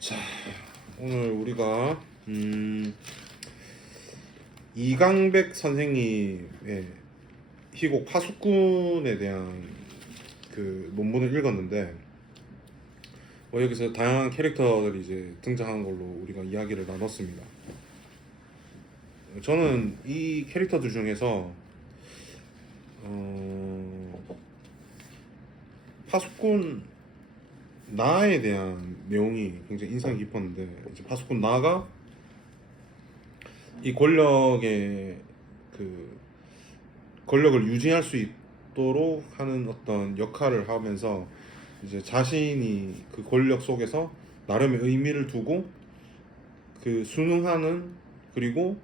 자, 오늘 우리가 이강백 선생님의 희곡 파수꾼에 대한 그 논문을 읽었는데 여기서 다양한 캐릭터들이 이제 등장한 걸로 우리가 이야기를 나눴습니다. 저는 이 캐릭터들 중에서 파수꾼 나에 대한 내용이 굉장히 인상 깊었는데, 이제 파수꾼 나가 이 권력을 유지할 수 있도록 하는 어떤 역할을 하면서 이제 자신이 그 권력 속에서 나름의 의미를 두고 그 순응하는, 그리고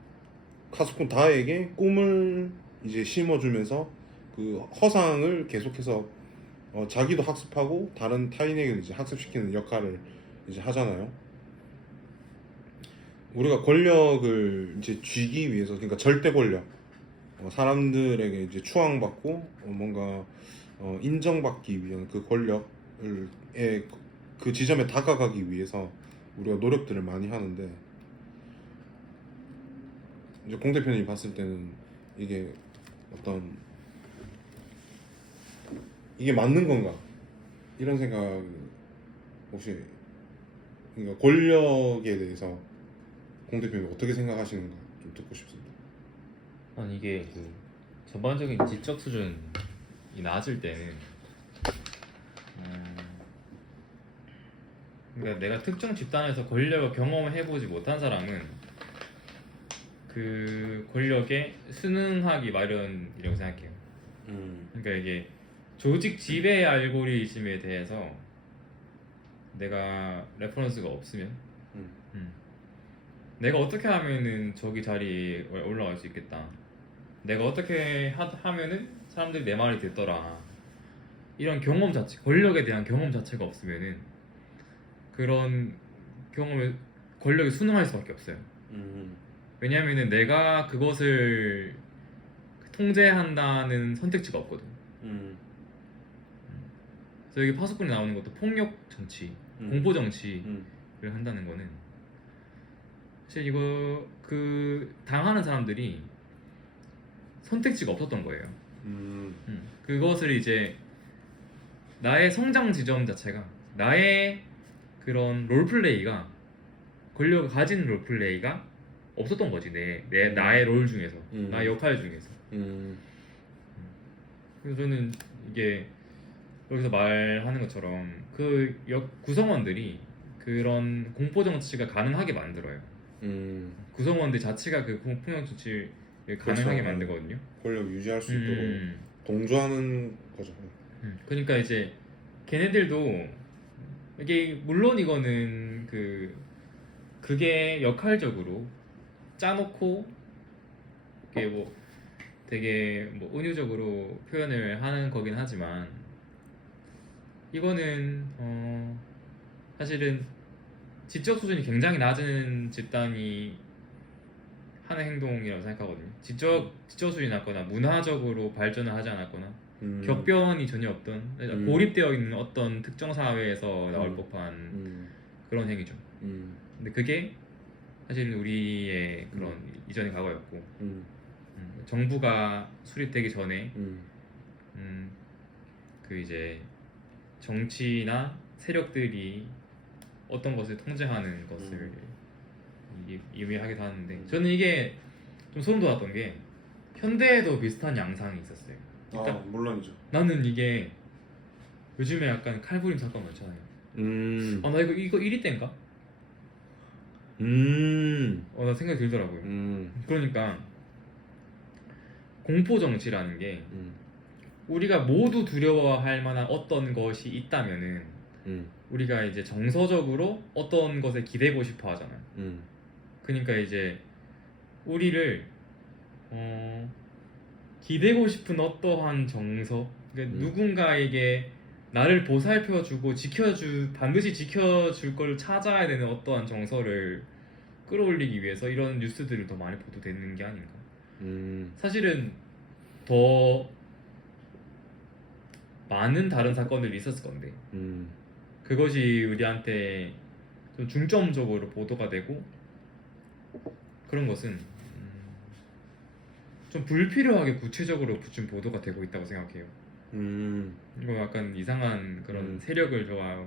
파수꾼 다에게 꿈을 이제 심어주면서 그 허상을 계속해서 자기도 학습하고 다른 타인에게 이제 학습시키는 역할을 이제 하잖아요. 우리가 권력을 이제 쥐기 위해서, 그러니까 절대 권력, 사람들에게 이제 추앙받고 뭔가 인정받기 위한 그 권력을 그 지점에 다가가기 위해서 우리가 노력들을 많이 하는데, 이제 공 대표님이 봤을 때는 이게 이게 맞는 건가, 이런 생각 혹시, 그러니까 권력에 대해서 공 대표님 어떻게 생각하시는가 좀 듣고 싶습니다. 아니 이게 그 전반적인 지적 수준이 낮을 때는 그러니까 내가 특정 집단에서 권력을 경험해보지 못한 사람은 그 권력에 순응하기 마련이라고 생각해요. 그러니까 이게 조직 지배 알고리즘에 대해서 내가 레퍼런스가 없으면 내가 어떻게 하면은 저기 자리에 올라갈 수 있겠다, 내가 어떻게 하면은 사람들이 내 말이 듣더라, 이런 경험 자체, 권력에 대한 경험 자체가 없으면은 그런 경험을 권력에 순응할 수밖에 없어요. 왜냐하면은 내가 그것을 통제한다는 선택지가 없거든. 그래서 여기 파수꾼이 나오는 것도 폭력 정치, 공포 정치를 한다는 거는 사실 이거 그 당하는 사람들이 선택지가 없었던 거예요. 그것을 이제 나의 성장 지점 자체가, 나의 그런 롤플레이가, 권력을 가진 롤플레이가 없었던 거지. 나의 롤 중에서, 나의 역할 중에서. 그래서 저는 이게 여기서 말하는 것처럼 그 구성원들이 그런 공포 정치가 가능하게 만들어요. 구성원들 자체가 그 폭력 정치를 가능하게 만들거든요. 권력 유지할 수 있도록 동조하는 거죠. 그러니까 이제 걔네들도 이게 물론 이거는 그게 역할적으로 짜놓고 이게 뭐 되게 뭐 은유적으로 표현을 하는 거긴 하지만, 이거는 사실은 지적 수준이 굉장히 낮은 집단이 하는 행동이라고 생각하거든요. 지적 수준이 낮거나 문화적으로 발전을 하지 않았거나 격변이 전혀 없던, 고립되어 있는 어떤 특정 사회에서 나올 법한 그런 행위죠. 근데 그게 사실 우리의 그런 이전의 과거였고, 정부가 수립되기 전에 그 이제 정치나 세력들이 어떤 것을 통제하는 것을 의미하기도 하는데, 저는 이게 좀 소름 돋았던 게 현대에도 비슷한 양상이 있었어요. 그러니까 물론이죠. 나는 이게 요즘에 약간 칼부림 사건 많잖아요. 나 이거 1위 때인가? 나 생각이 들더라고요. 그러니까 공포 정치라는 게 우리가 모두 두려워할 만한 어떤 것이 있다면은 우리가 이제 정서적으로 어떤 것에 기대고 싶어 하잖아요. 그러니까 이제 우리를 기대고 싶은 어떠한 정서, 그러니까 누군가에게 나를 보살펴주고 반드시 지켜줄 걸 찾아야 되는 어떠한 정서를 끌어올리기 위해서 이런 뉴스들을 더 많이 보도되는 게 아닌가. 사실은 더 많은 다른 사건들이 있었을 건데 그것이 우리한테 좀 중점적으로 보도가 되고 그런 것은 좀 불필요하게 구체적으로 지금 보도가 되고 있다고 생각해요. 이거 약간 이상한 그런 세력을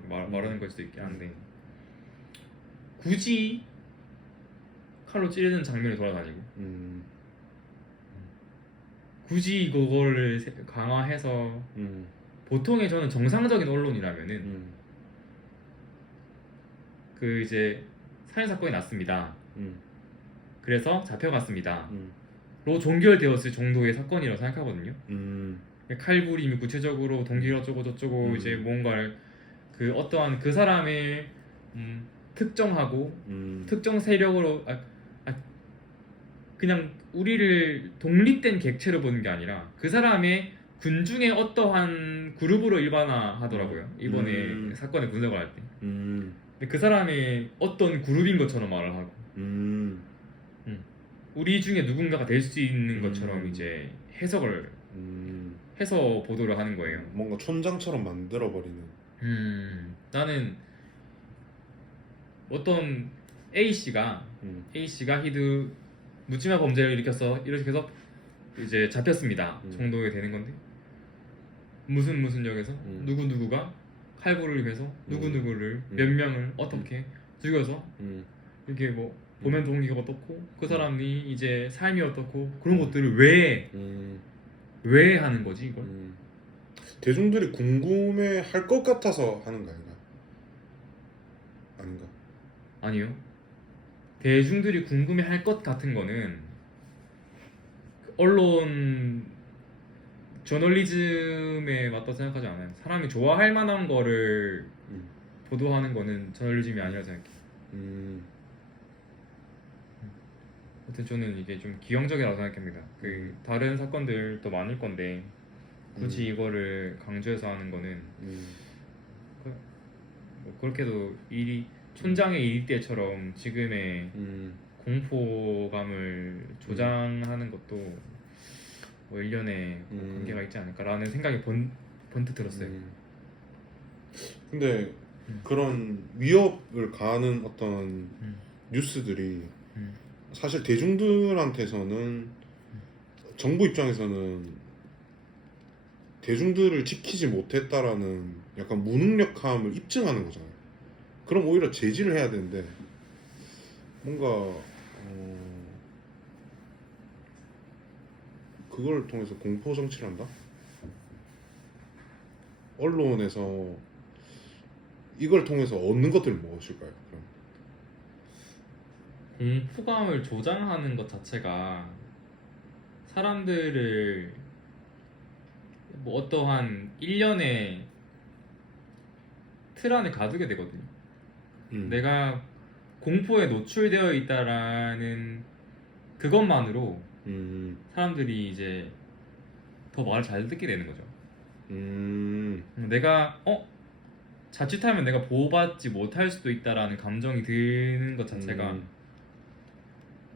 말하는 걸 수도 있긴 한데 굳이 칼로 찌르는 장면이 돌아다니고 굳이 그거를 강화해서 보통의 저는 정상적인 언론이라면은 그 이제 살인 사건이 났습니다. 그래서 잡혀갔습니다. 로 종결되었을 정도의 사건이라고 생각하거든요. 칼부림이 구체적으로 동기가 어쩌고 저쩌고 이제 뭔가를 그 어떠한 그 사람의 특정하고 특정 세력으로 그냥 우리를 독립된 객체로 보는 게 아니라 그 사람의 군중의 어떠한 그룹으로 일반화하더라고요. 이번에 사건의 분석을 할 때. 근데 그 사람의 어떤 그룹인 것처럼 말을 하고 우리 중에 누군가가 될 수 있는 것처럼 이제 해석을 해서 보도를 하는 거예요. 뭔가 촌장처럼 만들어버리는. 나는 어떤 A씨가 묻지마 범죄를 일으켰어 이렇게 해서 이제 잡혔습니다 정도에 되는 건데 무슨 역에서 누구누구가 칼부를 위해서 누구누구를 몇 명을 어떻게 죽여서 이게 뭐 보면 동기가 어떻고 그 사람이 이제 삶이 어떻고 그런 것들을 왜 하는 거지 이걸? 대중들이 궁금해 할 것 같아서 하는 거 아닌가? 아닌가? 아니요. 대중들이 궁금해 할 것 같은 거는 언론 저널리즘에 맞다고 생각하지 않아요. 사람이 좋아할 만한 거를 보도하는 거는 저널리즘이 아니라 생각해요. 하여튼 저는 이게 좀 기형적이라고 생각합니다. 그 다른 사건들도 많을 건데 굳이 이거를 강조해서 하는 거는 뭐 그렇게도 촌장의 일일 때처럼 지금의 공포감을 조장하는 것도 뭐 일련의 관계가 있지 않을까라는 생각이 번뜩 들었어요. 근데 그런 위협을 가하는 어떤 뉴스들이 사실 대중들한테서는 정부 입장에서는 대중들을 지키지 못했다라는 약간 무능력함을 입증하는 거잖아요. 그럼 오히려 제지를 해야 되는데 뭔가 그걸 통해서 공포 정치를 한다? 언론에서 이걸 통해서 얻는 것들이 무엇일까요? 그럼? 공포감을 조장하는 것 자체가 사람들을 뭐 어떠한 일련의 틀 안에 가두게 되거든요. 내가 공포에 노출되어 있다라는 그것만으로 사람들이 이제 더 말을 잘 듣게 되는 거죠. 내가 자칫하면 내가 보호받지 못할 수도 있다라는 감정이 드는 것 자체가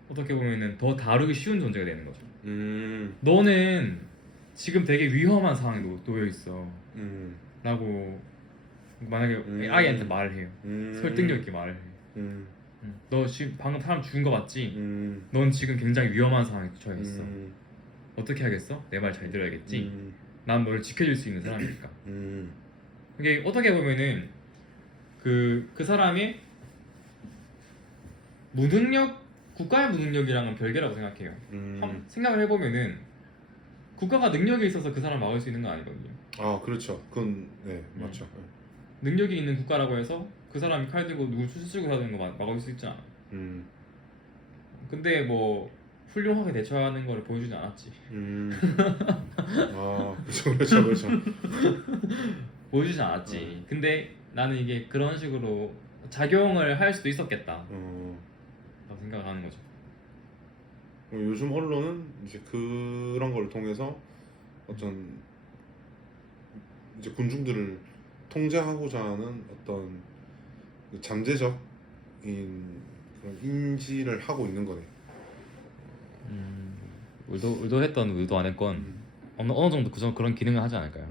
어떻게 보면은 더 다루기 쉬운 존재가 되는 거죠. 너는 지금 되게 위험한 상황에 놓여 있어. 라고 만약에 아이한테 말을 해요. 설득력 있게 말을 해. 너 지금 방금 사람 죽은 거 맞지? 넌 지금 굉장히 위험한 상황에 처해 있어. 어떻게 하겠어? 내 말 잘 들어야겠지. 난 너를 지켜줄 수 있는 사람이니까. 이게 어떻게 보면은 그 사람의 무능력, 국가의 무능력이랑은 별개라고 생각해요. 생각을 해보면은 국가가 능력이 있어서 그 사람을 막을 수 있는 건 아니거든요. 아 그렇죠. 그건 네 맞죠. 능력이 있는 국가라고 해서 그 사람이 칼 들고 누굴 수술고 하는 거 막을 수 있지 않아. 근데 뭐 훌륭하게 대처하는 거를 보여주지 않았지. 아 그렇죠. 보여주지 않았지. 근데 나는 이게 그런 식으로 작용을 할 수도 있었겠다 라고 생각하는 거죠. 요즘 언론은 이제 그런 걸 통해서 어떤 이제 군중들을 통제하고자 하는 어떤 잠재적인 그런 인지를 하고 있는 거네. 의도했던 의도 안 했건 어느 정도 그런 기능을 하지 않을까요?